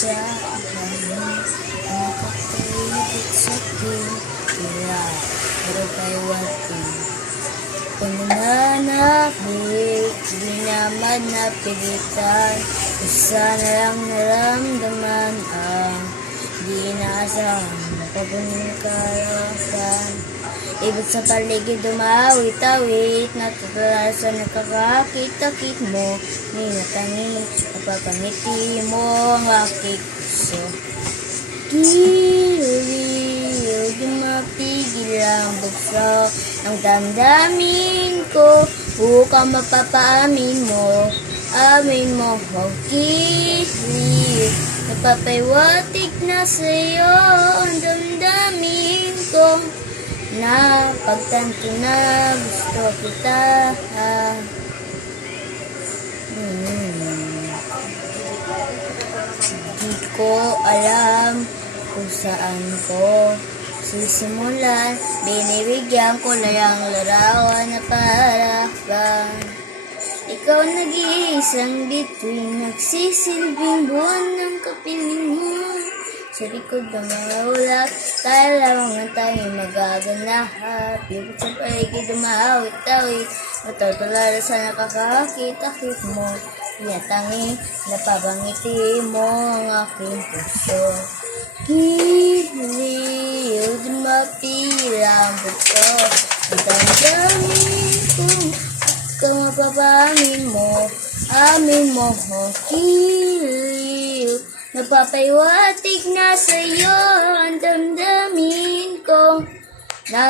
sa akin, ang kapatid sa akin, kaya pero kayo atin. Pananakit, di naman napilitan, isa na lang naramdaman ang di inaasahan, pagkakalasan. Ibig sa paligid dumawit-awit, natutulasan nakakakit-akit mo, ninatangi, napapangiti mo ang aking puso. Giliw, di mapigil ang bukso ng damdamin ko, bukang mapapaamin mo, amin mo, giliw, napapaiwatig na sa'yo ang damdamin ko. Na pagtanto na gusto kita. Di ko alam kung saan ko sisimulan, binibigyan ko lang ang larawan na para bang ikaw nag-iisang bituin, nagsisilbing buwan ng kapiling mo. Sa likod ng mga ulat, tayo lamang ang tanging magaganahat. Bukod sa paligid, dumahawit-tawit, natutulala sa nakakakit-akit mo. Tinatanging, napabangiti mo ang aking puso. Giliw, di mapila ang buto. Ang damdamin kung ikaw mapapamin mo, amin mo, giliw. Napapaiwatig na sa'yo ang damdamin ko, na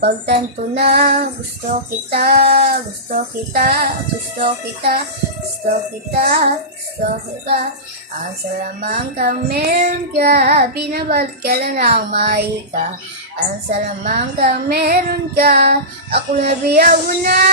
pagtanto na gusto kita, gusto kita, gusto kita, gusto kita, gusto kita. Ang salamang kang meron ka, pinabalik ka na ng mahika. Ang salamang kang meron ka, ako nabiyag mo na.